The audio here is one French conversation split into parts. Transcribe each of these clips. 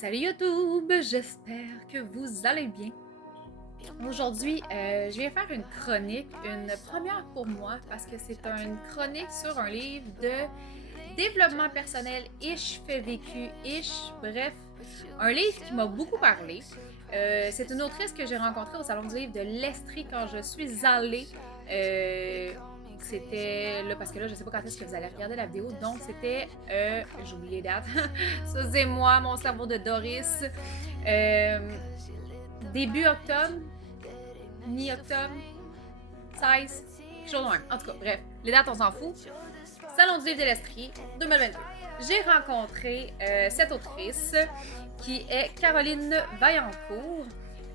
Salut YouTube, j'espère que vous allez bien. Aujourd'hui, je viens faire une chronique, une première pour moi parce que c'est une chronique sur un livre de développement personnel-ish, fait vécu-ish, bref, un livre qui m'a beaucoup parlé. C'est une autrice que j'ai rencontrée au Salon du livre de l'Estrie quand je suis allée. C'était là, parce que là, je sais pas quand est-ce que vous allez regarder la vidéo, donc c'était, j'ai oublié les dates, ça c'est moi, mon cerveau de Doris, début octobre, mi-octobre, 16, quelque chose de même. En tout cas, bref, les dates on s'en fout. Salon du livre de l'Estrie, 2022. J'ai rencontré cette autrice qui est Caroline Vaillancourt,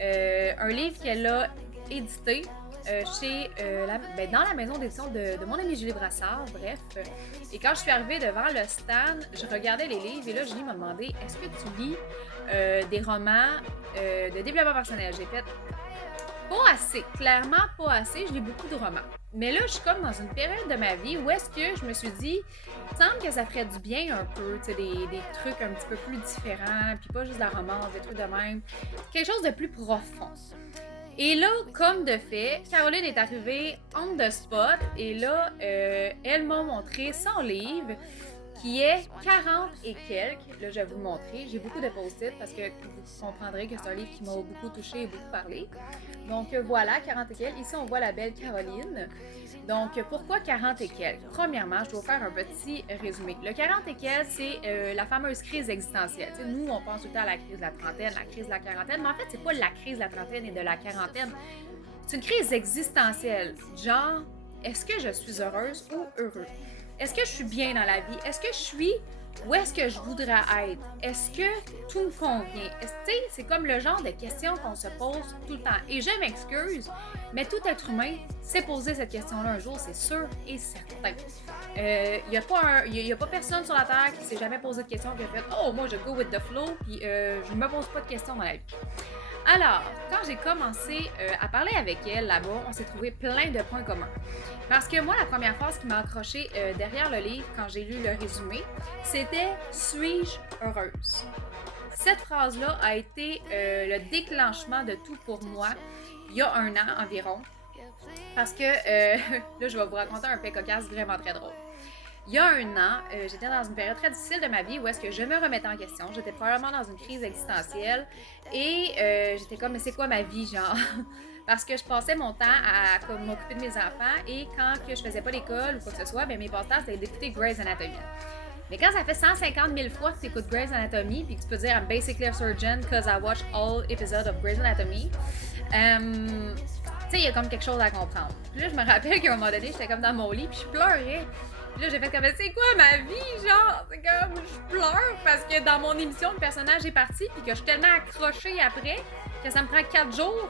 un livre qu'elle a édité dans la maison d'édition de mon amie Julie Brassard, bref. Et quand je suis arrivée devant le stand, je regardais les livres et là, Julie m'a demandé « Est-ce que tu lis des romans de développement personnel? » J'ai fait « Pas assez, clairement pas assez, je lis beaucoup de romans. » Mais là, je suis comme dans une période de ma vie où est-ce que je me suis dit « Il semble que ça ferait du bien un peu, tu sais, des trucs un petit peu plus différents, puis pas juste de la romance, des trucs de même, quelque chose de plus profond. » Et là, comme de fait, Caroline est arrivée on the spot et là, elle m'a montré son livre qui est 40 et quelques. Là, je vais vous le montrer. J'ai beaucoup de post-it parce que vous comprendrez que c'est un livre qui m'a beaucoup touchée et beaucoup parlé. Donc voilà, 40 et quelques. Ici, on voit la belle Caroline. Donc, pourquoi 40 et quelques? Premièrement, je dois faire un petit résumé. Le 40 et quelques, c'est la fameuse crise existentielle. T'sais, nous, on pense tout le temps à la crise de la trentaine, la crise de la quarantaine, mais en fait, c'est pas la crise de la trentaine et de la quarantaine. C'est une crise existentielle. Genre, est-ce que je suis heureuse ou heureux? Est-ce que je suis bien dans la vie? Est-ce que je suis où est-ce que je voudrais être? Est-ce que tout me convient? C'est comme le genre de questions qu'on se pose tout le temps. Et je m'excuse, mais tout être humain s'est posé cette question-là un jour, c'est sûr et certain. Il n'y a pas personne sur la Terre qui s'est jamais posé de questions qui a fait « Oh, moi, je go with the flow, puis je me pose pas de questions dans la vie. » Alors, quand j'ai commencé à parler avec elle là-bas, on s'est trouvé plein de points communs. Parce que moi, la première phrase qui m'a accrochée derrière le livre quand j'ai lu le résumé, c'était « Suis-je heureuse? » Cette phrase-là a été le déclenchement de tout pour moi il y a un an environ. Parce que, là, je vais vous raconter un fait cocasse vraiment très drôle. Il y a un an, j'étais dans une période très difficile de ma vie où est-ce que je me remettais en question. J'étais probablement dans une crise existentielle et j'étais comme, mais c'est quoi ma vie, genre? Parce que je passais mon temps à comme, m'occuper de mes enfants et quand que je faisais pas l'école ou quoi que ce soit, ben, mes passe-temps, c'était d'écouter Grey's Anatomy. Mais quand ça fait 150 000 fois que tu écoutes Grey's Anatomy puis que tu peux dire I'm basically a surgeon because I watch all episodes of Grey's Anatomy, tu sais, il y a comme quelque chose à comprendre. Puis là, je me rappelle qu'à un moment donné, j'étais comme dans mon lit puis je pleurais. Puis là, j'ai fait comme, c'est quoi ma vie, genre? C'est comme, je pleure parce que dans mon émission, le personnage est parti puis que je suis tellement accrochée après que ça me prend 4 jours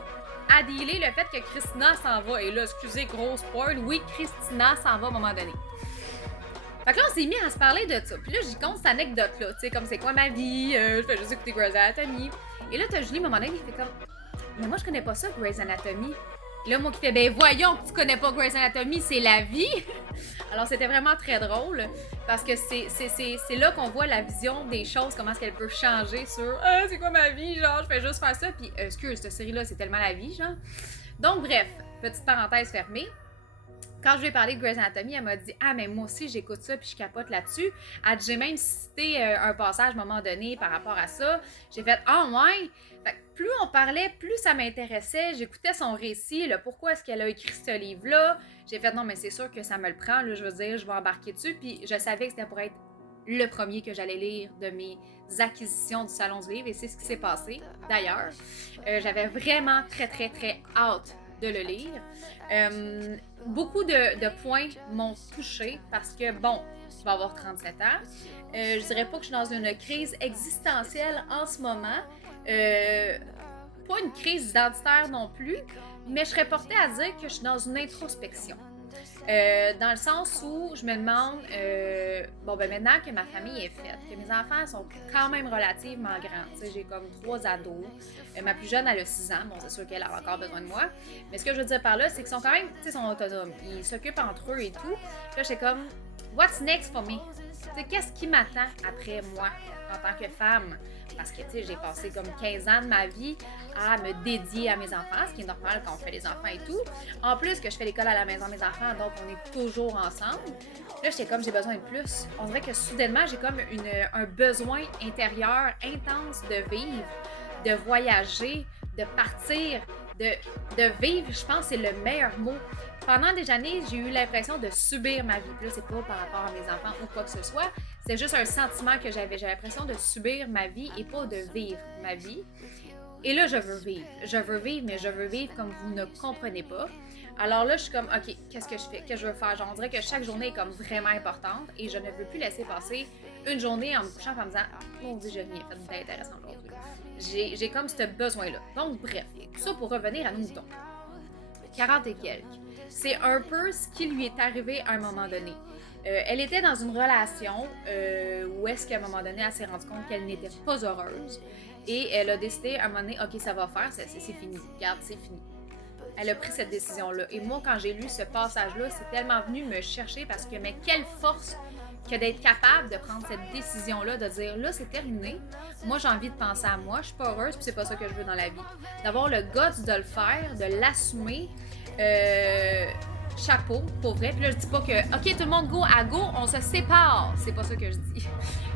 à dealer le fait que Christina s'en va. Et là, excusez, gros spoil, oui, Christina s'en va à un moment donné. Fait que là, on s'est mis à se parler de ça. Puis là, j'y compte cette anecdote-là, tu sais, comme c'est quoi ma vie, je fais juste écouter Grey's Anatomy. Et là, t'as Julie, à un moment donné, il fait comme, mais moi, je connais pas ça, Grey's Anatomy. Et là, moi qui fais, ben voyons que tu connais pas Grey's Anatomy, c'est la vie. Alors, c'était vraiment très drôle parce que c'est là qu'on voit la vision des choses, comment est-ce qu'elle peut changer sur « Ah, c'est quoi ma vie? Genre, je fais juste faire ça. » Puis, excuse, cette série-là, c'est tellement la vie, genre. Donc, bref, petite parenthèse fermée. Quand je lui ai parlé de Grey's Anatomy, elle m'a dit « Ah, mais moi aussi, j'écoute ça puis je capote là-dessus. » J'ai même cité un passage à un moment donné par rapport à ça. J'ai fait « Ah, ouais! » Fait que plus on parlait, plus ça m'intéressait. J'écoutais son récit, le pourquoi est-ce qu'elle a écrit ce livre-là. J'ai fait « Non, mais c'est sûr que ça me le prend. Là, je veux dire, je vais embarquer dessus. » Puis je savais que c'était pour être le premier que j'allais lire de mes acquisitions du Salon du livre. Et c'est ce qui s'est passé, d'ailleurs. J'avais vraiment très, très, très hâte de le lire. Beaucoup de points m'ont touchée parce que, bon, je vais avoir 37 ans. Je dirais pas que je suis dans une crise existentielle en ce moment. Pas une crise identitaire non plus, mais je serais portée à dire que je suis dans une introspection. Dans le sens où je me demande, bon ben maintenant que ma famille est faite, que mes enfants sont quand même relativement grands, tu sais, j'ai comme 3 ados, ma plus jeune elle a 6 ans, bon c'est sûr qu'elle a encore besoin de moi, mais ce que je veux dire par là, c'est qu'ils sont quand même, tu sais, sont autonomes, ils s'occupent entre eux et tout, là j'étais comme, What's next for me? Qu'est-ce qui m'attend après moi en tant que femme? Parce que, tu sais, j'ai passé comme 15 ans de ma vie à me dédier à mes enfants, ce qui est normal quand on fait les enfants et tout. En plus que je fais l'école à la maison de mes enfants, donc on est toujours ensemble. Là, j'étais comme, j'ai besoin de plus. On dirait que soudainement, j'ai comme un besoin intérieur intense de vivre, de voyager, de partir, de vivre. Je pense que c'est le meilleur mot. Pendant des années, j'ai eu l'impression de subir ma vie. Puis là, c'est pas par rapport à mes enfants ou quoi que ce soit. C'est juste un sentiment que j'avais. J'avais l'impression de subir ma vie et pas de vivre ma vie. Et là, je veux vivre. Je veux vivre, mais je veux vivre comme vous ne comprenez pas. Alors là, je suis comme, OK, qu'est-ce que je fais? Qu'est-ce que je veux faire? Genre, on dirait que chaque journée est comme vraiment importante et je ne veux plus laisser passer une journée en me couchant en me disant, ah, mon Dieu, j'ai rien fait d'intéressant aujourd'hui. J'ai comme ce besoin-là. Donc, bref, tout ça pour revenir à nos moutons. 40 et quelques. C'est un peu ce qui lui est arrivé à un moment donné. Elle était dans une relation où est-ce qu'à un moment donné, elle s'est rendue compte qu'elle n'était pas heureuse. Et elle a décidé à un moment donné, OK, ça va faire, c'est fini. Regarde, c'est fini. Elle a pris cette décision-là. Et moi, quand j'ai lu ce passage-là, c'est tellement venu me chercher parce que, mais quelle force que d'être capable de prendre cette décision-là, de dire, là, c'est terminé. Moi, j'ai envie de penser à moi, je suis pas heureuse, puis c'est pas ça que je veux dans la vie. D'avoir le guts de le faire, de l'assumer. Chapeau, pour vrai. Puis là, je dis pas que, OK, tout le monde go à go, on se sépare. C'est pas ça que je dis.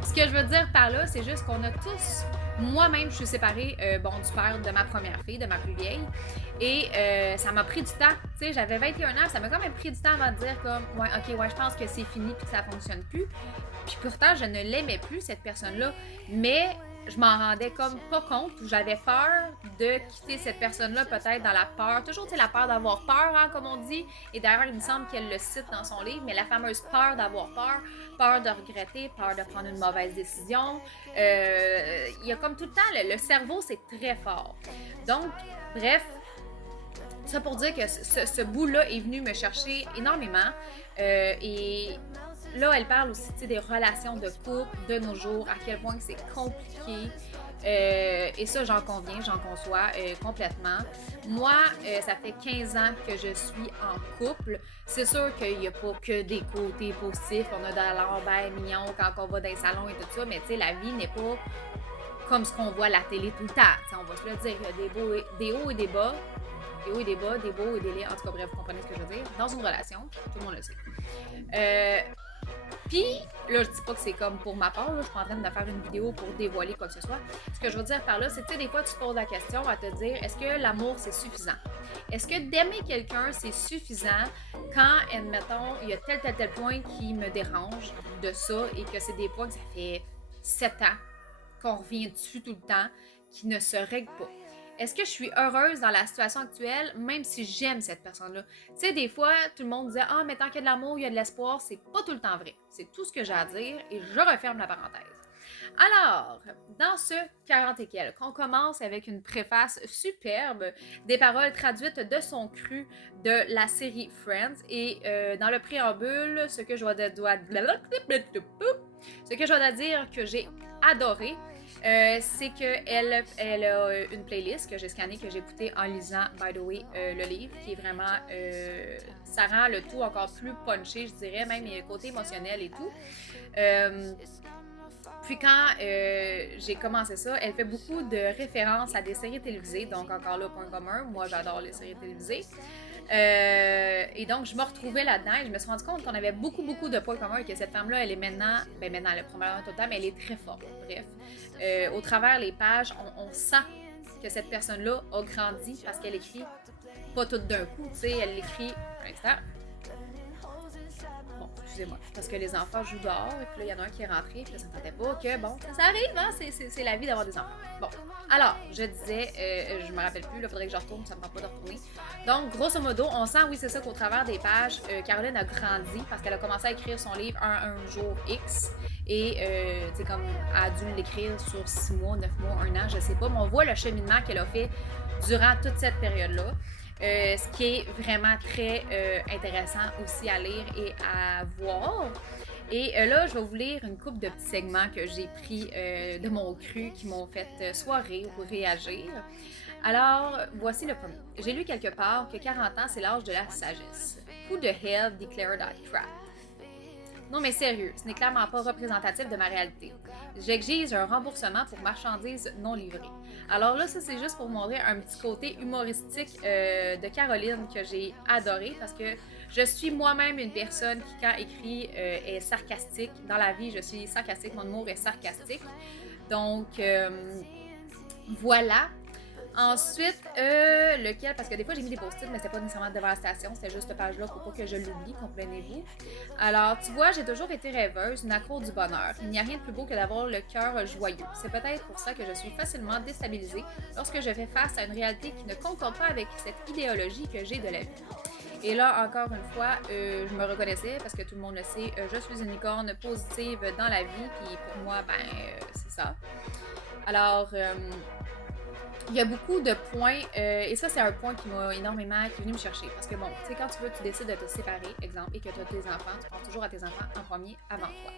Ce que je veux dire par là, c'est juste qu'on a tous... Moi-même, je suis séparée du père de ma première fille, de ma plus vieille. Et ça m'a pris du temps. Tu sais, j'avais 21 ans, ça m'a quand même pris du temps avant de dire comme, ouais, OK, ouais, je pense que c'est fini puis que ça fonctionne plus. Puis pourtant, je ne l'aimais plus, cette personne-là. Mais je m'en rendais comme pas compte ou j'avais peur de quitter cette personne-là, peut-être dans la peur. Toujours, tu sais, la peur d'avoir peur, hein, comme on dit. Et d'ailleurs, il me semble qu'elle le cite dans son livre, mais la fameuse peur d'avoir peur, peur de regretter, peur de prendre une mauvaise décision. Il y a comme tout le temps, le cerveau, c'est très fort. Donc, bref, ça pour dire que ce bout-là est venu me chercher énormément. Et là, elle parle aussi des relations de couple de nos jours, à quel point c'est compliqué. Et ça, j'en conviens, j'en conçois complètement. Moi, ça fait 15 ans que je suis en couple. C'est sûr qu'il n'y a pas que des côtés positifs. On a de l'air ben mignon quand on va dans les salons et tout ça, mais tu sais, la vie n'est pas comme ce qu'on voit à la télé tout le temps. T'sais, on va se le dire, il y a des hauts et des bas. Des hauts et des bas, des beaux et des laids. En tout cas, bref, vous comprenez ce que je veux dire. Dans une relation, tout le monde le sait. Puis, là, je dis pas que c'est comme pour ma part, là, je suis pas en train de faire une vidéo pour dévoiler quoi que ce soit. Ce que je veux dire par là, c'est que, tu sais, des fois, tu te poses la question à te dire, est-ce que l'amour, c'est suffisant? Est-ce que d'aimer quelqu'un, c'est suffisant quand, admettons, il y a tel point qui me dérange de ça et que c'est des points que ça fait 7 ans qu'on revient dessus tout le temps, qui ne se règlent pas? Est-ce que je suis heureuse dans la situation actuelle, même si j'aime cette personne-là? Tu sais, des fois, tout le monde disait « Ah, mais tant qu'il y a de l'amour, il y a de l'espoir. » C'est pas tout le temps vrai. C'est tout ce que j'ai à dire et je referme la parenthèse. Alors, dans ce 40 et quelques, on commence avec une préface superbe, des paroles traduites de son cru de la série Friends. Et dans le préambule, ce que je dois dire que j'ai adoré, c'est qu'elle a une playlist que j'ai scannée, que j'ai écoutée en lisant, by the way, le livre, qui est vraiment... ça rend le tout encore plus punché, je dirais, même il y a le côté émotionnel et tout. Puis quand j'ai commencé ça, elle fait beaucoup de références à des séries télévisées, donc encore là, point commun, moi j'adore les séries télévisées. Et donc, je me retrouvais là-dedans et je me suis rendu compte qu'on avait beaucoup de points communs et que cette femme-là, elle est maintenant, elle est probablement tout le temps, mais elle est très forte. Bref, au travers les pages, on sent que cette personne-là a grandi parce qu'elle écrit pas tout d'un coup, tu sais, elle écrit un instant. Bon, excusez-moi, parce que les enfants jouent dehors et puis là, il y en a un qui est rentré, puis là, ça ne sentait pas que, bon, ça arrive, hein, c'est la vie d'avoir des enfants. Bon, alors, je disais, je me rappelle plus, il faudrait que je retourne, ça me prend pas de retourner. Donc, grosso modo, on sent, oui, c'est ça, qu'au travers des pages, Caroline a grandi parce qu'elle a commencé à écrire son livre un jour X et, tu sais, comme, elle a dû l'écrire sur 6 mois, 9 mois, 1 an, je sais pas, mais on voit le cheminement qu'elle a fait durant toute cette période-là. Ce qui est vraiment très intéressant aussi à lire et à voir. Et là, je vais vous lire une couple de petits segments que j'ai pris de mon cru qui m'ont fait soit rire ou réagir. Alors, voici le premier. J'ai lu quelque part que 40 ans, c'est l'âge de la sagesse. Who the hell declared that crap? Non, mais sérieux, ce n'est clairement pas représentatif de ma réalité. J'exige un remboursement pour marchandises non livrées. Alors là, ça, c'est juste pour montrer un petit côté humoristique de Caroline que j'ai adoré parce que je suis moi-même une personne qui, quand écrit, est sarcastique. Dans la vie, je suis sarcastique, mon humour est sarcastique. Donc, voilà. Ensuite, lequel, parce que des fois j'ai mis des post-it, mais c'était pas nécessairement devant la station, c'était juste cette page-là pour pas que je l'oublie, comprenez-vous. Alors, tu vois, j'ai toujours été rêveuse, une accro du bonheur. Il n'y a rien de plus beau que d'avoir le cœur joyeux. C'est peut-être pour ça que je suis facilement déstabilisée lorsque je fais face à une réalité qui ne concorde pas avec cette idéologie que j'ai de la vie. Et là, encore une fois, je me reconnaissais parce que tout le monde le sait, je suis une licorne positive dans la vie, puis pour moi, c'est ça. Alors, il y a beaucoup de points, et ça, c'est un point qui m'a énormément, qui est venu me chercher. Parce que bon, tu sais, quand tu décides de te séparer, exemple, et que tu as tes enfants, tu penses toujours à tes enfants en premier avant toi.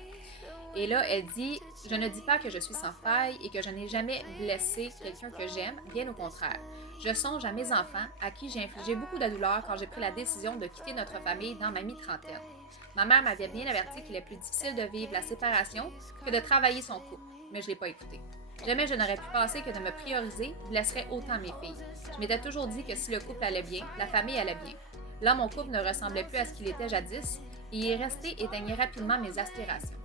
Et là, elle dit, je ne dis pas que je suis sans faille et que je n'ai jamais blessé quelqu'un que j'aime, bien au contraire. Je songe à mes enfants, à qui j'ai infligé beaucoup de douleur quand j'ai pris la décision de quitter notre famille dans ma mi-trentaine. Ma mère m'avait bien averti qu'il est plus difficile de vivre la séparation que de travailler son couple, mais je ne l'ai pas écouté. Jamais je n'aurais pu penser que de me prioriser blesserait autant mes filles. Je m'étais toujours dit que si le couple allait bien, la famille allait bien. Là, mon couple ne ressemblait plus à ce qu'il était jadis et y rester éteignait rapidement mes aspirations.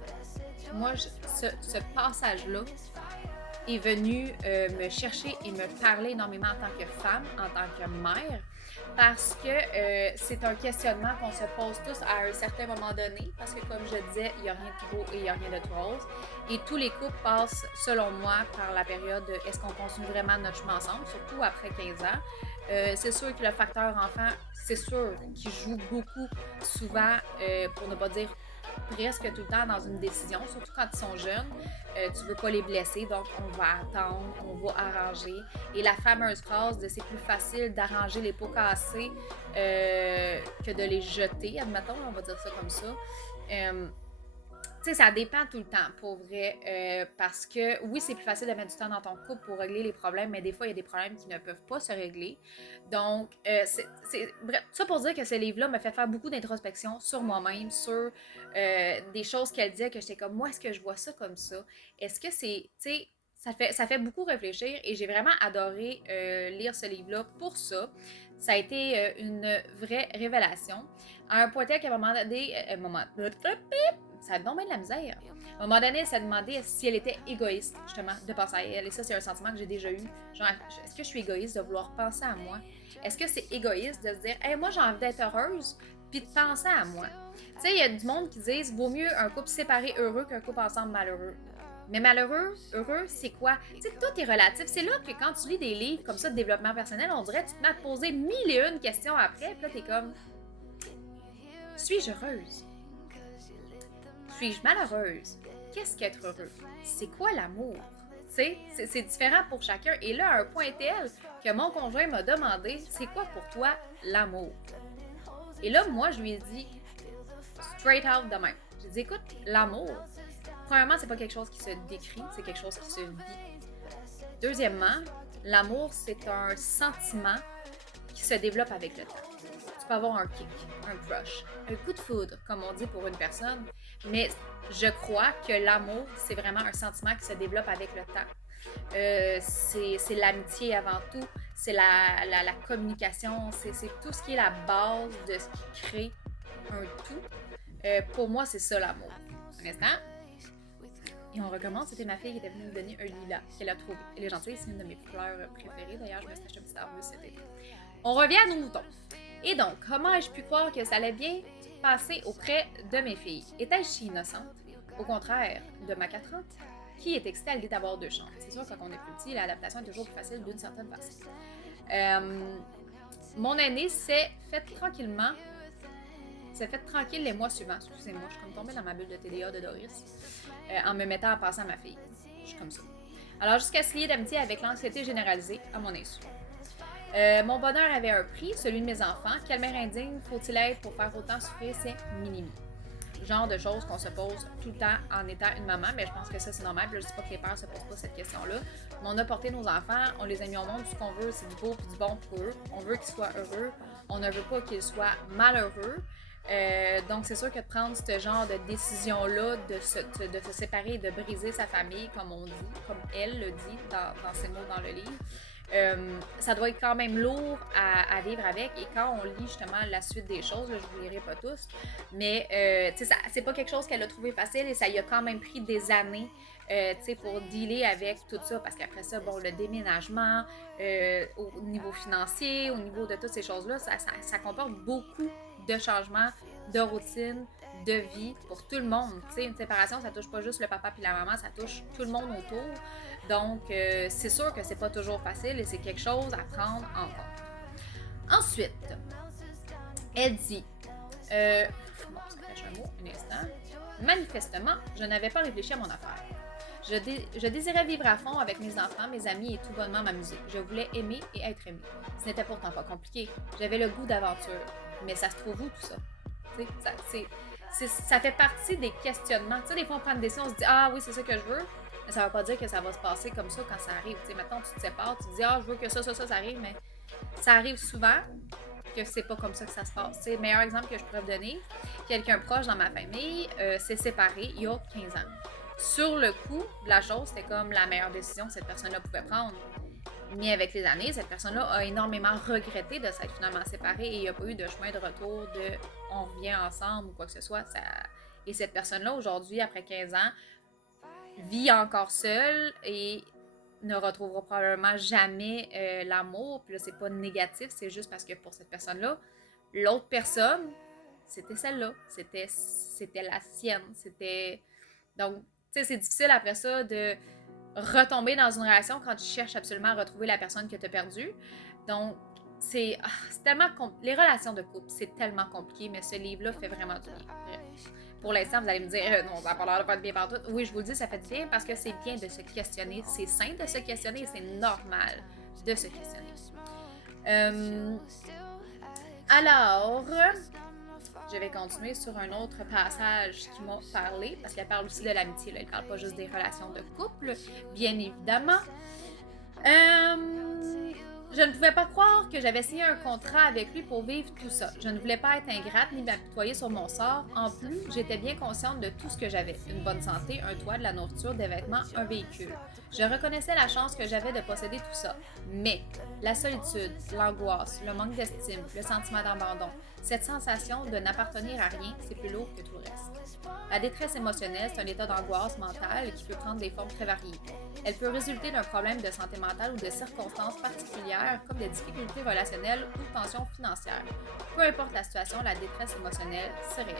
Moi, ce passage-là est venu me chercher et me parler énormément en tant que femme, en tant que mère, parce que c'est un questionnement qu'on se pose tous à un certain moment donné, parce que comme je disais, il n'y a rien de plus beau et il n'y a rien de tout rose. Et tous les couples passent, selon moi, par la période de est-ce qu'on continue vraiment notre chemin ensemble, surtout après 15 ans. C'est sûr que le facteur enfant, c'est sûr qu'il joue beaucoup, souvent, pour ne pas dire presque tout le temps dans une décision, surtout quand ils sont jeunes. Tu veux pas les blesser, donc on va attendre, on va arranger. Et la fameuse phrase de c'est plus facile d'arranger les pots cassés que de les jeter, admettons, on va dire ça comme ça. Tu sais, ça dépend tout le temps, pour vrai, parce que oui, c'est plus facile de mettre du temps dans ton couple pour régler les problèmes, mais des fois, il y a des problèmes qui ne peuvent pas se régler. Donc, bref, ça pour dire que ce livre-là m'a fait faire beaucoup d'introspection sur moi-même, sur des choses qu'elle disait que j'étais comme, moi, est-ce que je vois ça comme ça? Est-ce que c'est, tu sais, ça fait beaucoup réfléchir et j'ai vraiment adoré lire ce livre-là pour ça. Ça a été une vraie révélation. À un point tel qu'à un moment donné, ça a donné de la misère. À un moment donné, elle s'est demandé si elle était égoïste, justement, de penser à elle. Et ça, c'est un sentiment que j'ai déjà eu. Genre, est-ce que je suis égoïste de vouloir penser à moi? Est-ce que c'est égoïste de se dire, hey, moi, j'ai envie d'être heureuse, puis de penser à moi? Tu sais, il y a du monde qui disent, vaut mieux un couple séparé heureux qu'un couple ensemble malheureux. Mais malheureux, heureux, c'est quoi? Tu sais, tout est relatif. C'est là que quand tu lis des livres comme ça de développement personnel, on dirait que tu te mets à te poser 1001 questions après, puis là, t'es comme, suis-je heureuse? Suis-je malheureuse? Qu'est-ce qu'être heureux? C'est quoi l'amour? Tu sais, c'est différent pour chacun. Et là, un point tel que mon conjoint m'a demandé, c'est quoi pour toi l'amour? Et là, moi, je lui ai dit, straight out de même. J'ai dit, écoute, l'amour, premièrement, c'est pas quelque chose qui se décrit, c'est quelque chose qui se vit. Deuxièmement, l'amour, c'est un sentiment qui se développe avec le temps. Tu peux avoir un kick, un crush, un coup de foudre, comme on dit pour une personne, mais je crois que l'amour, c'est vraiment un sentiment qui se développe avec le temps. C'est l'amitié avant tout, c'est la communication, c'est tout ce qui est la base de ce qui crée un tout. Pour moi, c'est ça l'amour. Un instant. Et on recommence. C'était ma fille qui était venue me donner un lilas qu'elle a trouvé. Elle est gentille, c'est une de mes fleurs préférées. D'ailleurs, je me suis acheté un petit arbre cet été. On revient à nos moutons. Et donc, comment ai-je pu croire que ça allait bien passer auprès de mes filles? Étais-je si innocente? Au contraire de ma 4 ans, qui est excitée à l'idée d'avoir 2 chambres. C'est sûr, quand on est plus petit, l'adaptation est toujours plus facile d'une certaine façon. Mon aîné s'est fait tranquillement. C'est fait tranquille les mois suivants. Excusez-moi, je suis comme tombée dans ma bulle de TDA de Doris en me mettant à penser à ma fille. Je suis comme ça. Alors, jusqu'à se lier d'amitié avec l'anxiété généralisée à mon insu. Mon bonheur avait un prix, celui de mes enfants. Quelle mère indigne faut-il être pour faire autant souffrir ses mini-mis? Genre de choses qu'on se pose tout le temps en étant une maman, mais je pense que ça c'est normal. Puis là, je dis pas que les pères se posent pas cette question-là. Mais on a porté nos enfants, on les a mis au monde, tout ce qu'on veut, c'est du beau et du bon pour eux. On veut qu'ils soient heureux, on ne veut pas qu'ils soient malheureux. Donc, c'est sûr que de prendre ce genre de décision-là, de se séparer, de briser sa famille, comme on dit, comme elle le dit dans ses mots dans le livre, ça doit être quand même lourd à vivre avec. Et quand on lit justement la suite des choses, là, je vous lirai pas tous, mais c'est pas quelque chose qu'elle a trouvé facile et ça y a quand même pris des années pour dealer avec tout ça, parce qu'après ça, bon, le déménagement, au niveau financier, au niveau de toutes ces choses-là, ça comporte beaucoup de changements, de routine, de vie pour tout le monde. T'sais, une séparation, ça touche pas juste le papa puis la maman, ça touche tout le monde autour. Donc, c'est sûr que c'est pas toujours facile et c'est quelque chose à prendre en compte. Ensuite, elle dit, bon, ça cache un mot, un instant. Manifestement, je n'avais pas réfléchi à mon affaire. Je désirais vivre à fond avec mes enfants, mes amis et tout bonnement m'amuser. Je voulais aimer et être aimée. Ce n'était pourtant pas compliqué. J'avais le goût d'aventure. Mais ça se trouve où tout ça? Ça fait partie des questionnements. Tu sais, des fois, on prend une décision, on se dit « Ah oui, c'est ça que je veux », mais ça ne veut pas dire que ça va se passer comme ça quand ça arrive. Tu sais, maintenant, tu te sépares, tu te dis « Ah, je veux que ça arrive », mais ça arrive souvent que c'est pas comme ça que ça se passe. C'est le meilleur exemple que je pourrais vous donner. Quelqu'un proche dans ma famille s'est séparé il y a 15 ans. Sur le coup de la chose, c'était comme la meilleure décision que cette personne-là pouvait prendre. Mais avec les années, cette personne-là a énormément regretté de s'être finalement séparée et il n'y a pas eu de chemin de retour de on revient ensemble ou quoi que ce soit. Et cette personne-là, aujourd'hui, après 15 ans, vit encore seule et ne retrouvera probablement jamais l'amour. Puis là, c'est pas négatif, c'est juste parce que pour cette personne-là, l'autre personne, c'était celle-là. C'était la sienne. Donc, tu sais, c'est difficile après ça de retomber dans une relation quand tu cherches absolument à retrouver la personne que tu as perdue. Donc, c'est tellement... Les relations de couple, c'est tellement compliqué, mais ce livre-là fait vraiment du bien. Pour l'instant, vous allez me dire, non, ça n'a pas l'air de faire de bien partout. Oui, je vous le dis, ça fait du bien parce que c'est bien de se questionner. C'est sain de se questionner et c'est normal de se questionner. Alors, je vais continuer sur un autre passage qui m'a parlé, parce qu'elle parle aussi de l'amitié. Là. Elle ne parle pas juste des relations de couple, bien évidemment. Je ne pouvais pas croire que j'avais signé un contrat avec lui pour vivre tout ça. Je ne voulais pas être ingrate ni m'apitoyer sur mon sort. En plus, j'étais bien consciente de tout ce que j'avais. Une bonne santé, un toit, de la nourriture, des vêtements, un véhicule. Je reconnaissais la chance que j'avais de posséder tout ça. Mais la solitude, l'angoisse, le manque d'estime, le sentiment d'abandon, cette sensation de n'appartenir à rien, c'est plus lourd que tout le reste. La détresse émotionnelle, c'est un état d'angoisse mentale qui peut prendre des formes très variées. Elle peut résulter d'un problème de santé mentale ou de circonstances particulières comme des difficultés relationnelles ou tensions financières. Peu importe la situation, la détresse émotionnelle, c'est réel.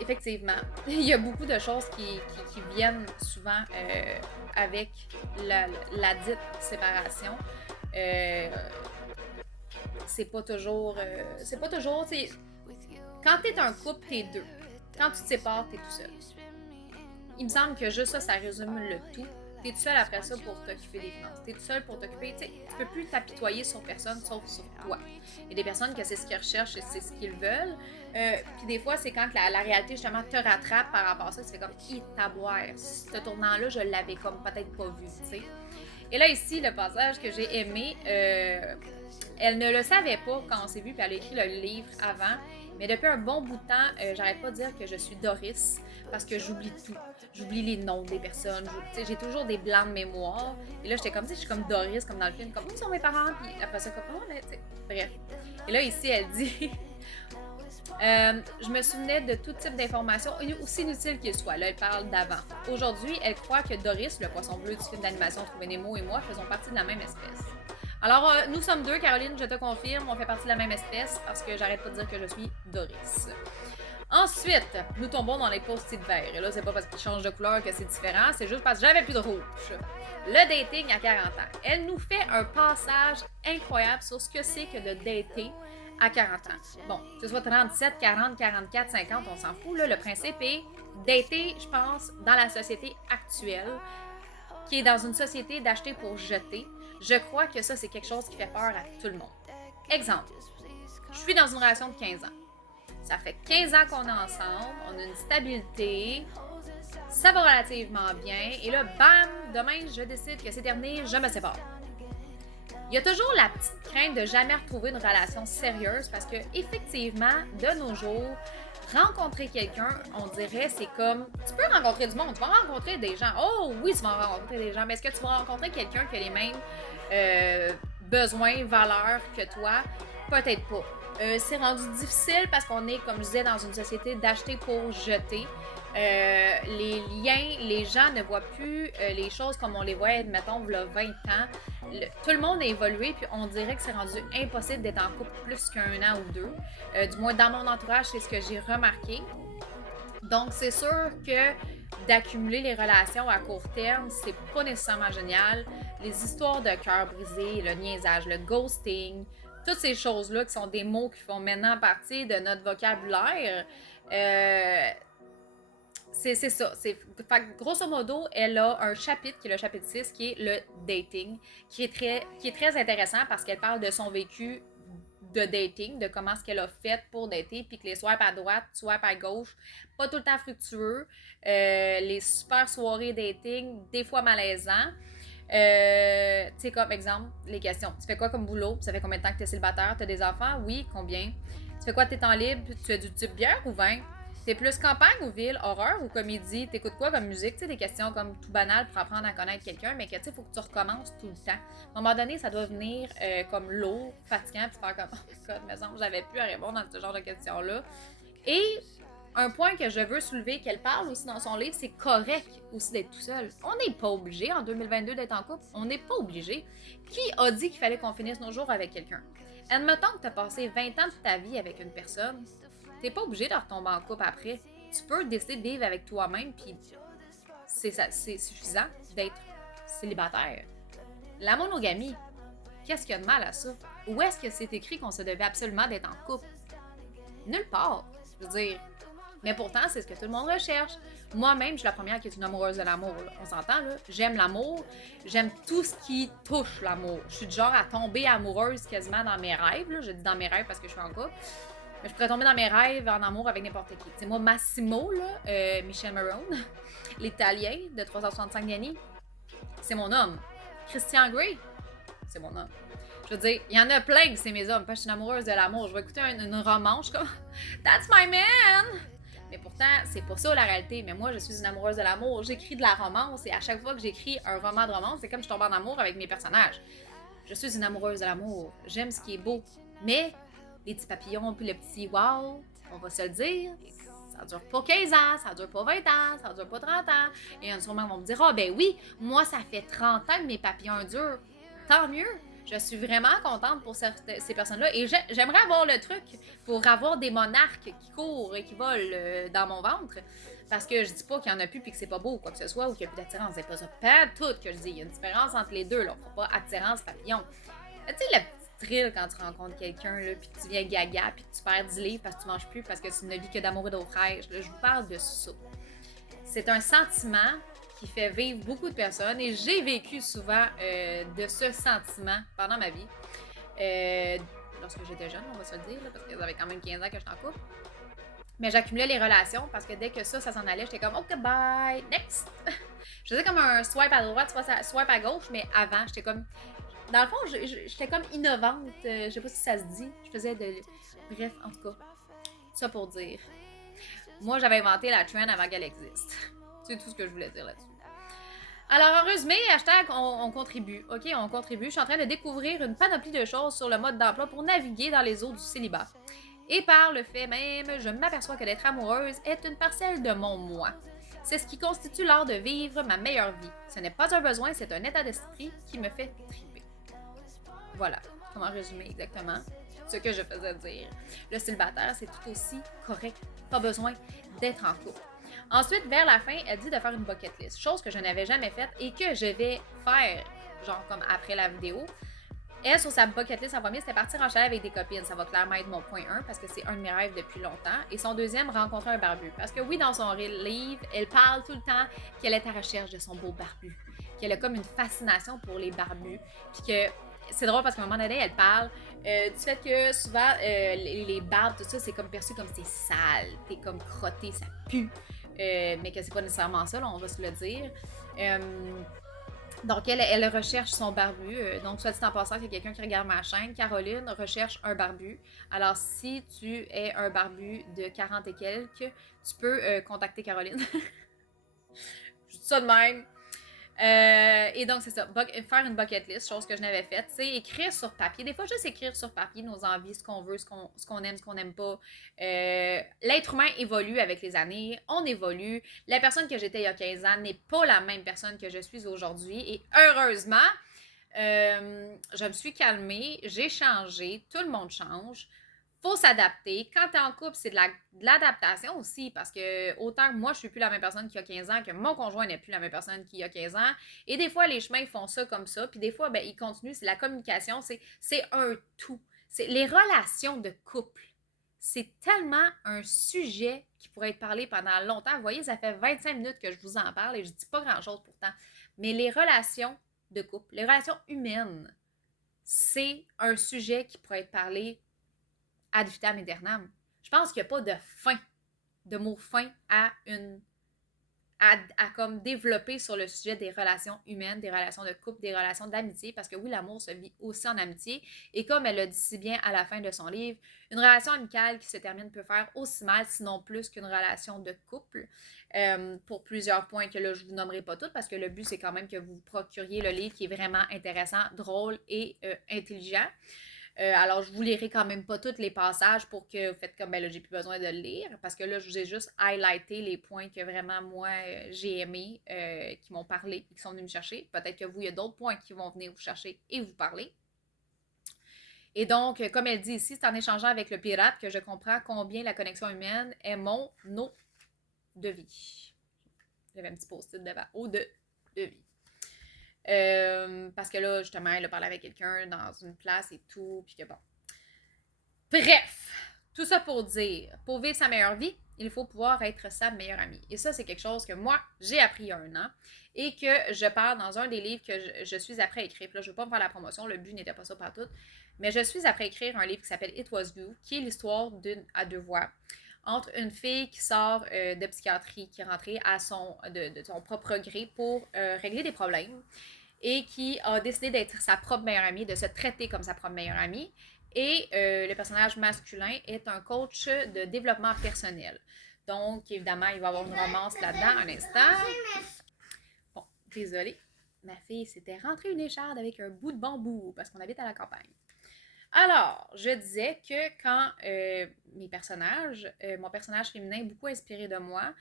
Effectivement, il y a beaucoup de choses qui viennent souvent avec la dite séparation. C'est pas toujours... Quand t'es un couple, t'es deux. Quand tu te sépares, t'es tout seul. Il me semble que juste ça résume le tout. T'es tout seul après ça pour t'occuper des finances. T'es tout seul pour t'occuper... Tu peux plus t'apitoyer sur personne sauf sur toi. Il y a des personnes que c'est ce qu'ils recherchent et c'est ce qu'ils veulent. Puis des fois, c'est quand la réalité, justement, te rattrape par rapport à ça. Tu fais comme, taboire. Ce tournant-là, je l'avais comme peut-être pas vu, tu sais. Et là, ici, le passage que j'ai aimé, elle ne le savait pas quand on s'est vu, puis elle a écrit le livre avant. Mais depuis un bon bout de temps, j'arrête pas de dire que je suis Doris parce que j'oublie tout. J'oublie les noms des personnes. J'ai toujours des blancs de mémoire. Et là, j'étais comme, je suis comme Doris, comme dans le film, comme, où sont mes parents? Puis après ça, comme, oh, mais tu sais, bref. Et là, ici, elle dit, je me souvenais de tout type d'informations, aussi inutiles qu'ils soient. Là, elle parle d'avant. Aujourd'hui, elle croit que Doris, le poisson bleu du film d'animation Trouver Nemo et moi faisons partie de la même espèce. Alors, nous sommes deux, Caroline, je te confirme, on fait partie de la même espèce parce que j'arrête pas de dire que je suis Doris. Ensuite, nous tombons dans les post-it verts. Et là, c'est pas parce qu'ils changent de couleur que c'est différent, c'est juste parce que j'avais plus de rouge. Le dating à 40 ans. Elle nous fait un passage incroyable sur ce que c'est que de dater à 40 ans. Bon, que ce soit 37, 40, 44, 50, on s'en fout. Là, le principe est dater, je pense, dans la société actuelle, qui est dans une société d'acheter pour jeter. Je crois que ça, c'est quelque chose qui fait peur à tout le monde. Exemple, je suis dans une relation de 15 ans. Ça fait 15 ans qu'on est ensemble, on a une stabilité, ça va relativement bien, et là, bam, demain, je décide que c'est terminé, je me sépare. Il Il y a toujours la petite crainte de jamais retrouver une relation sérieuse parce que effectivement, de nos jours, rencontrer quelqu'un, on dirait, c'est comme, tu peux rencontrer du monde, tu vas rencontrer des gens. Oh oui, tu vas rencontrer des gens, mais est-ce que tu vas rencontrer quelqu'un qui a les mêmes besoins, valeurs que toi? Peut-être pas. C'est rendu difficile parce qu'on est, comme je disais, dans une société d'acheter pour jeter. Les liens, les gens ne voient plus les choses comme on les voyait, mettons, il y a 20 ans. Tout le monde a évolué, puis on dirait que c'est rendu impossible d'être en couple plus qu'un an ou deux. Du moins, dans mon entourage, c'est ce que j'ai remarqué. Donc, c'est sûr que d'accumuler les relations à court terme, c'est pas nécessairement génial. Les histoires de cœur brisé, le niaisage, le ghosting, toutes ces choses-là qui sont des mots qui font maintenant partie de notre vocabulaire, c'est ça. Fait que, grosso modo, elle a un chapitre, qui est le chapitre 6, qui est le dating, qui est très intéressant parce qu'elle parle de son vécu de dating, de comment ce qu'elle a fait pour dater, puis que les swipes à droite, swipes à gauche, pas tout le temps fructueux, les super soirées dating, des fois malaisants. Tu sais, comme exemple, les questions. Tu fais quoi comme boulot? Ça fait combien de temps que tu es célibataire? Tu as des enfants? Oui, combien? Tu fais quoi de tes temps libres? Tu as du type bière ou vin? T'es plus campagne ou ville, horreur ou comédie? T'écoutes quoi comme musique? Tu sais, des questions comme tout banales pour apprendre à connaître quelqu'un, mais que tu sais, il faut que tu recommences tout le temps. À un moment donné, ça doit venir comme lourd, fatigant, puis faire comme, oh my god, mais non, j'avais plus à répondre à ce genre de questions-là. Et un point que je veux soulever, qu'elle parle aussi dans son livre, c'est correct aussi d'être tout seul. On n'est pas obligé en 2022 d'être en couple. On n'est pas obligé. Qui a dit qu'il fallait qu'on finisse nos jours avec quelqu'un? Admettons que tu as passé 20 ans de ta vie avec une personne. T'es pas obligé de retomber en couple après. Tu peux décider de vivre avec toi-même, puis c'est suffisant d'être célibataire. La monogamie, qu'est-ce qu'il y a de mal à ça? Où est-ce que c'est écrit qu'on se devait absolument d'être en couple? Nulle part, je veux dire. Mais pourtant, c'est ce que tout le monde recherche. Moi-même, je suis la première qui est une amoureuse de l'amour. Là. On s'entend, là? J'aime l'amour. J'aime tout ce qui touche l'amour. Je suis du genre à tomber amoureuse quasiment dans mes rêves. Là. Je dis dans mes rêves parce que je suis en couple. Mais je pourrais tomber dans mes rêves en amour avec n'importe qui. C'est moi, Massimo, là, Michel Marone, l'Italien de 365 d'Annie, c'est mon homme. Christian Grey, c'est mon homme. Je veux dire, il y en a plein que c'est mes hommes. Parce que je suis une amoureuse de l'amour. Je vais écouter une romance, je suis comme « That's my man! » Mais pourtant, c'est pas ça la réalité. Mais moi, je suis une amoureuse de l'amour. J'écris de la romance et à chaque fois que j'écris un roman de romance, c'est comme je tombe en amour avec mes personnages. Je suis une amoureuse de l'amour. J'aime ce qui est beau. Mais les petits papillons puis le petit wow, on va se le dire, ça dure pas 15 ans, ça dure pas 20 ans, ça dure pas 30 ans. Et il y en a sûrement qui vont me dire « Ah ben oui, moi ça fait 30 ans que mes papillons durent. » Tant mieux. Je suis vraiment contente pour ces personnes-là. Et j'aimerais avoir le truc pour avoir des monarques qui courent et qui volent dans mon ventre. Parce que je dis pas qu'il y en a plus puis que c'est pas beau ou quoi que ce soit ou qu'il n'y a plus d'attirance. C'est pas ça. Pas tout que je dis. Il y a une différence entre les deux. Là. On ne fera pas attirance papillon. Tu sais, le petit thrill quand tu rencontres quelqu'un puis que tu viens gaga puis que tu perds 10 livres parce que tu manges plus parce que tu ne vis que d'amour et d'eau fraîche. Là, je vous parle de ça. C'est un sentiment qui fait vivre beaucoup de personnes et j'ai vécu souvent de ce sentiment pendant ma vie. Lorsque j'étais jeune, on va se le dire, là, parce que ça avait quand même 15 ans que j'étais en couple. Mais j'accumulais les relations parce que dès que ça s'en allait, j'étais comme « OK, bye, next! » Je faisais comme un swipe à droite, swipe à gauche, mais avant, j'étais comme... Dans le fond, j'étais comme innovante. Je sais pas si ça se dit. Je faisais de... Bref, en tout cas, ça pour dire. Moi, j'avais inventé la trend avant qu'elle existe. C'est tout ce que je voulais dire là-dessus. Alors, en résumé, hashtag on contribue. OK, on contribue. Je suis en train de découvrir une panoplie de choses sur le mode d'emploi pour naviguer dans les eaux du célibat. Et par le fait même, je m'aperçois que d'être amoureuse est une parcelle de mon moi. C'est ce qui constitue l'art de vivre ma meilleure vie. Ce n'est pas un besoin, c'est un état d'esprit qui me fait triper. Voilà, comment résumer exactement ce que je faisais dire. Le célibataire, c'est tout aussi correct. Pas besoin d'être en couple. Ensuite, vers la fin, elle dit de faire une bucket list, chose que je n'avais jamais faite et que je vais faire, genre comme après la vidéo. Elle, sur sa bucket list en premier, c'était partir en chalet avec des copines. Ça va clairement être mon point 1 parce que c'est un de mes rêves depuis longtemps. Et son deuxième, rencontrer un barbu. Parce que oui, dans son livre, elle parle tout le temps qu'elle est à la recherche de son beau barbu. Qu'elle a comme une fascination pour les barbus. Puis que c'est drôle parce qu'à un moment donné, elle parle du fait que souvent, les barbes, tout ça, c'est comme perçu comme c'est sale. T'es comme crotté, ça pue. Mais que c'est pas nécessairement ça, là, on va se le dire. Donc, elle recherche son barbu. Donc, soit dit en passant, qu'il y a quelqu'un qui regarde ma chaîne. Caroline recherche un barbu. Alors, si tu es un barbu de 40 et quelques, tu peux contacter Caroline. Je dis ça de même. Et donc, c'est ça. Faire une bucket list, chose que je n'avais faite. C'est écrire sur papier. Des fois, juste écrire sur papier nos envies, ce qu'on veut, ce qu'on aime, ce qu'on n'aime pas. L'être humain évolue avec les années. On évolue. La personne que j'étais il y a 15 ans n'est pas la même personne que je suis aujourd'hui. Et heureusement, je me suis calmée. J'ai changé. Tout le monde change. Faut s'adapter. Quand t'es en couple, c'est de l'adaptation aussi, parce que autant que moi, je suis plus la même personne qu'il y a 15 ans, que mon conjoint n'est plus la même personne qu'il y a 15 ans. Et des fois, les chemins font ça comme ça, puis des fois, ben, ils continuent. C'est la communication, c'est un tout. C'est les relations de couple. C'est tellement un sujet qui pourrait être parlé pendant longtemps. Vous voyez, ça fait 25 minutes que je vous en parle et je dis pas grand-chose pourtant. Mais les relations de couple, les relations humaines, c'est un sujet qui pourrait être parlé ad vitam aeternam. Je pense qu'il n'y a pas de fin, de mot fin à comme développer sur le sujet des relations humaines, des relations de couple, des relations d'amitié, parce que oui, l'amour se vit aussi en amitié. Et comme elle le dit si bien à la fin de son livre, une relation amicale qui se termine peut faire aussi mal, sinon plus qu'une relation de couple, pour plusieurs points que là, je ne vous nommerai pas toutes, parce que le but, c'est quand même que vous procuriez le livre qui est vraiment intéressant, drôle et intelligent. Alors, je vous lirai quand même pas tous les passages pour que vous faites comme, ben là, j'ai plus besoin de le lire, parce que là, je vous ai juste highlighté les points que vraiment, moi, j'ai aimés, qui m'ont parlé et qui sont venus me chercher. Peut-être que vous, il y a d'autres points qui vont venir vous chercher et vous parler. Et donc, comme elle dit ici, c'est en échangeant avec le pirate que je comprends combien la connexion humaine est mon eau de vie. J'avais un petit post-it devant. Eau de vie. Parce que là, justement, elle a parlé avec quelqu'un dans une place et tout, puis que bon. Bref, tout ça pour dire, pour vivre sa meilleure vie, il faut pouvoir être sa meilleure amie. Et ça, c'est quelque chose que moi, j'ai appris il y a 1 an et que je parle dans un des livres que je suis après écrire. Puis là, je ne vais pas me faire la promotion, le but n'était pas ça partout. Mais je suis après écrire un livre qui s'appelle It Was You, qui est l'histoire d'une à 2 voix entre une fille qui sort de psychiatrie, qui est rentrée à de son propre gré pour régler des problèmes et qui a décidé d'être sa propre meilleure amie, de se traiter comme sa propre meilleure amie. Et le personnage masculin est un coach de développement personnel. Donc, évidemment, il va y avoir une romance là-dedans, un instant. Bon, désolée. Ma fille s'était rentrée une écharde avec un bout de bambou parce qu'on habite à la campagne. Alors, je disais que quand mon personnage féminin est beaucoup inspiré de moi,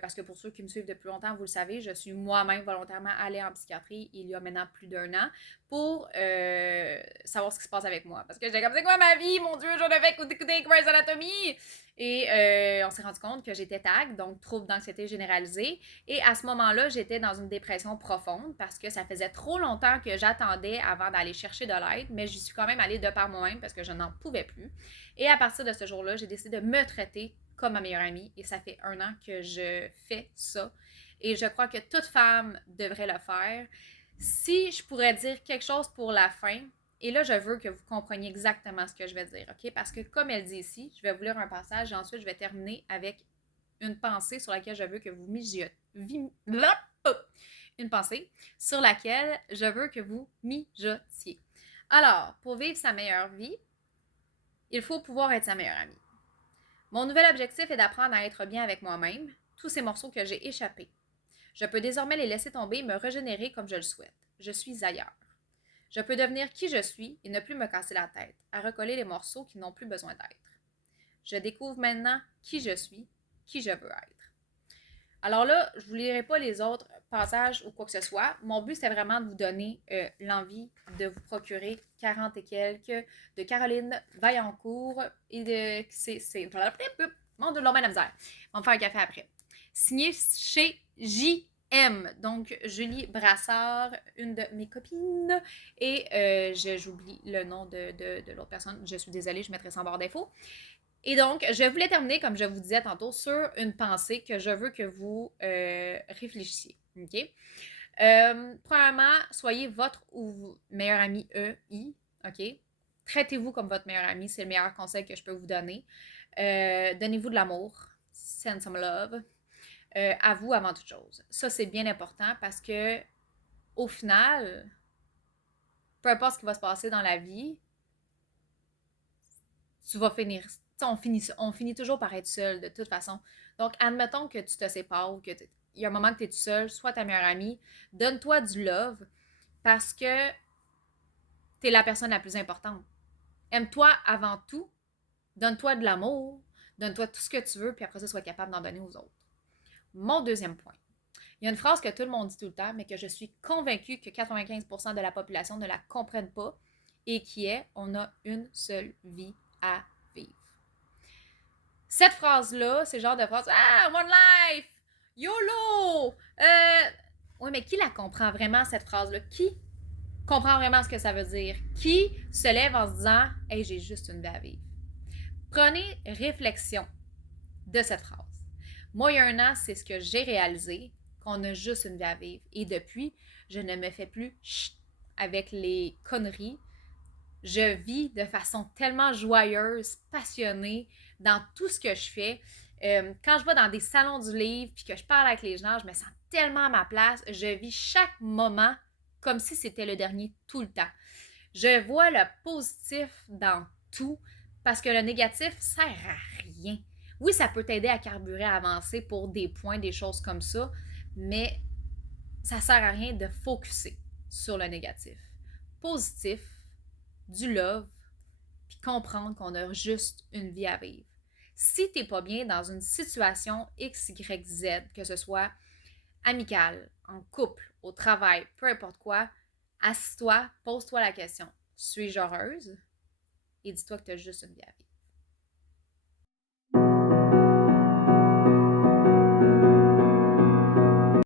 parce que pour ceux qui me suivent depuis longtemps, vous le savez, je suis moi-même volontairement allée en psychiatrie il y a maintenant plus d'1 an pour savoir ce qui se passe avec moi. Parce que j'étais comme, c'est quoi ma vie? Mon Dieu, je devais écouter Grey's Anatomy! Et on s'est rendu compte que j'étais TAG, donc trouble d'anxiété généralisée. Et à ce moment-là, j'étais dans une dépression profonde parce que ça faisait trop longtemps que j'attendais avant d'aller chercher de l'aide, mais j'y suis quand même allée de par moi-même parce que je n'en pouvais plus. Et à partir de ce jour-là, j'ai décidé de me traiter comme ma meilleure amie et ça fait 1 an que je fais ça. Et je crois que toute femme devrait le faire. Si je pourrais dire quelque chose pour la fin, et là, je veux que vous compreniez exactement ce que je vais dire, OK? Parce que comme elle dit ici, je vais vous lire un passage et ensuite je vais terminer avec une pensée sur laquelle je veux que vous une pensée sur laquelle je veux que vous mijotiez. Alors, pour vivre sa meilleure vie, il faut pouvoir être sa meilleure amie. Mon nouvel objectif est d'apprendre à être bien avec moi-même, tous ces morceaux que j'ai échappés. Je peux désormais les laisser tomber et me régénérer comme je le souhaite. Je suis ailleurs. Je peux devenir qui je suis et ne plus me casser la tête, à recoller les morceaux qui n'ont plus besoin d'être. Je découvre maintenant qui je suis, qui je veux être. Alors là, je ne vous lirai pas les autres passages ou quoi que ce soit. Mon but, c'est vraiment de vous donner l'envie de vous procurer 40 et quelques de Caroline Vaillancourt et de... C'est... Mon Dieu, de la misère. On va me faire un café après. Signé chez JM, donc Julie Brassard, une de mes copines. Et j'oublie le nom de l'autre personne. Je suis désolée, je mettrai ça en barre d'infos. Et donc, je voulais terminer, comme je vous disais tantôt, sur une pensée que je veux que vous réfléchissiez. OK? Premièrement, soyez votre ou meilleur ami EI. OK? Traitez-vous comme votre meilleur ami. C'est le meilleur conseil que je peux vous donner. Donnez-vous de l'amour. Send some love. À vous avant toute chose. Ça, c'est bien important parce que au final, peu importe ce qui va se passer dans la vie, tu vas finir. On finit toujours par être seul de toute façon. Donc, admettons que tu te sépares ou qu'il y a un moment que tu es tout seul, soit ta meilleure amie, donne-toi du love parce que tu es la personne la plus importante. Aime-toi avant tout, donne-toi de l'amour, donne-toi tout ce que tu veux, puis après ça, sois capable d'en donner aux autres. Mon deuxième point. Il y a une phrase que tout le monde dit tout le temps, mais que je suis convaincue que 95% de la population ne la comprennent pas, et qui est « on a une seule vie à vivre ». Cette phrase-là, c'est le genre de phrase « Ah, one life! YOLO! » Oui, mais qui la comprend vraiment, cette phrase-là? Qui comprend vraiment ce que ça veut dire? Qui se lève en se disant « Hey, j'ai juste une vie à vivre ». Prenez réflexion de cette phrase. Moi, il y a un an, c'est ce que j'ai réalisé, qu'on a juste une vie à vivre. Et depuis, je ne me fais plus chut avec les conneries. Je vis de façon tellement joyeuse, passionnée dans tout ce que je fais. Quand je vais dans des salons du livre puis que je parle avec les gens, je me sens tellement à ma place. Je vis chaque moment comme si c'était le dernier tout le temps. Je vois le positif dans tout parce que le négatif sert à rien. Oui, ça peut t'aider à carburer, à avancer pour des points, des choses comme ça, mais ça sert à rien de focusser sur le négatif. Positif, du love, puis comprendre qu'on a juste une vie à vivre. Si t'es pas bien dans une situation X, Y, Z, que ce soit amicale, en couple, au travail, peu importe quoi, assis-toi, pose-toi la question. Suis-je heureuse? Et dis-toi que tu as juste une vie à vivre.